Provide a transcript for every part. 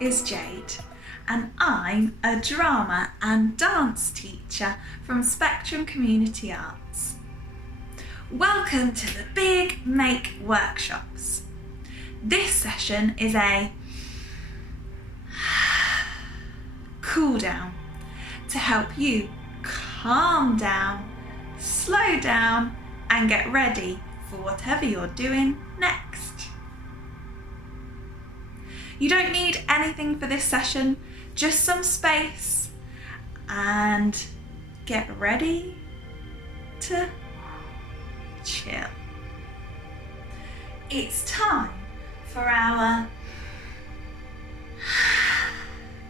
Is Jade, and I'm a drama and dance teacher from Spectrum Community Arts. Welcome to the Big Make Workshops. This session is a cool down to help you calm down, slow down, and get ready for whatever you're doing next. You don't need anything for this session, just some space, and get ready to chill. It's time for our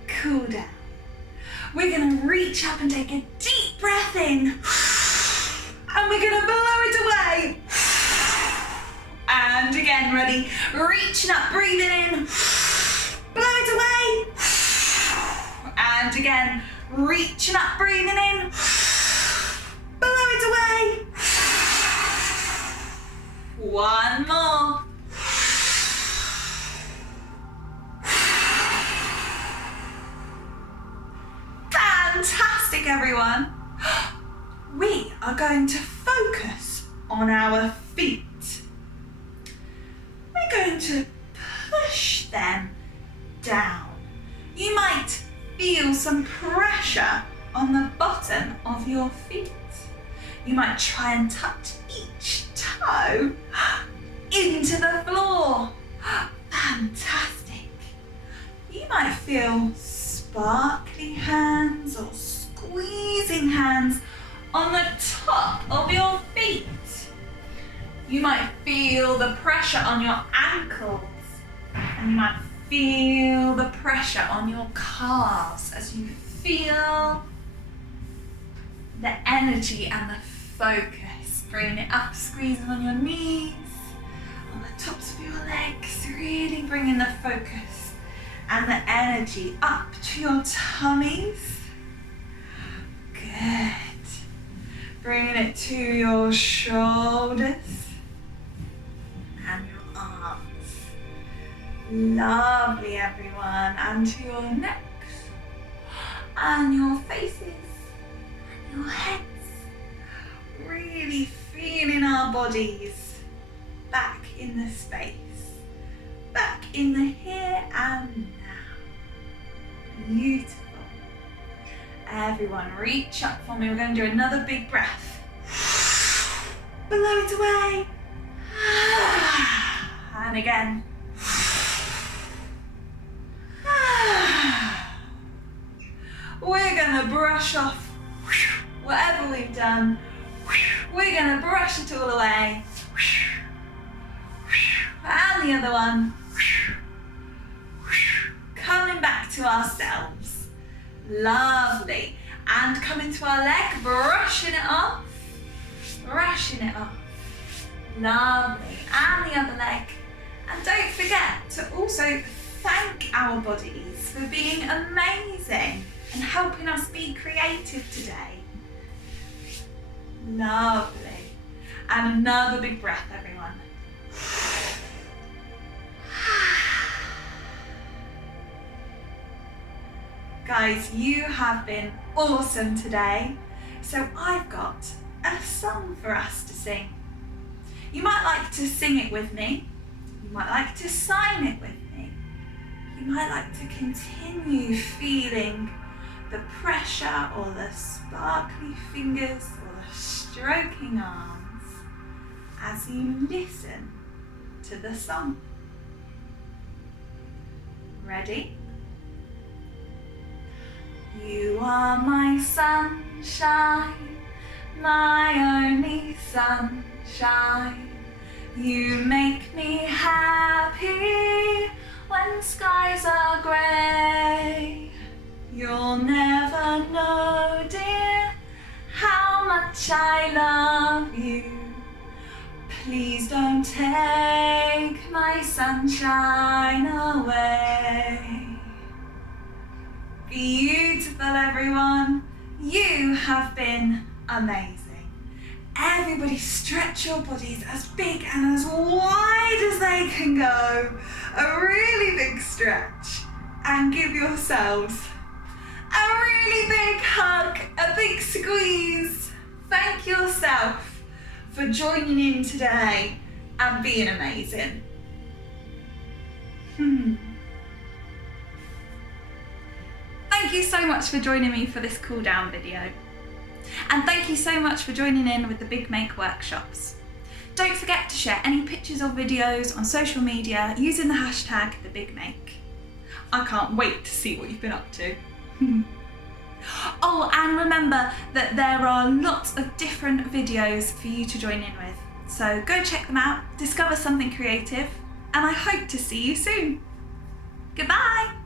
cool down. We're going to reach up and take a deep breath in, and we're going to blow it away. And again, ready, reaching up, breathing in. Blow it away. And again, reaching up, breathing in. Blow it away. One more. Fantastic, everyone. We are going to focus on our feet. We're going to push them down. You might feel some pressure on the bottom of your feet. You might try and touch each toe into the floor. Fantastic. You might feel sparkly hands or squeezing hands on the top of your feet. You might feel the pressure on your ankles, and you might feel the pressure on your calves as you feel the energy and the focus. Bringing it up, squeezing on your knees, on the tops of your legs, really bringing the focus and the energy up to your tummies. Good. Bringing it to your shoulders and your arms. Lovely, everyone. And to your necks and your faces and your heads. Really feeling our bodies back in the space, back in the here and now. Beautiful. Everyone, reach up for me. We're going to do another big breath. Blow it away. And again. We're going to brush off whatever we've done. We're going to brush it all away. And the other one. Coming back to ourselves. Lovely. And coming to our leg, brushing it off. Brushing it off. Lovely. And the other leg. And don't forget to also thank our bodies for being amazing and helping us be creative today. Lovely. And another big breath, everyone. Guys, you have been awesome today. So I've got a song for us to sing. You might like to sing it with me. You might like to sign it with me. You might like to continue feeling the pressure or the sparkly fingers or the stroking arms as you listen to the song. Ready? You are my sunshine, my only sunshine. You make me happy when skies are grey. You'll never know, dear, how much I love you. Please don't take my sunshine away. Beautiful, everyone. You have been amazing. Everybody stretch your bodies as big and as wide as they can go. A really big stretch. And give yourselves a really big hug, a big squeeze. Thank yourself for joining in today and being amazing. Thank you so much for joining me for this cool down video. And thank you so much for joining in with the Big Make workshops. Don't forget to share any pictures or videos on social media using the hashtag #TheBigMake. I can't wait to see what you've been up to. Oh, and remember that there are lots of different videos for you to join in with. So go check them out, discover something creative, and I hope to see you soon. Goodbye.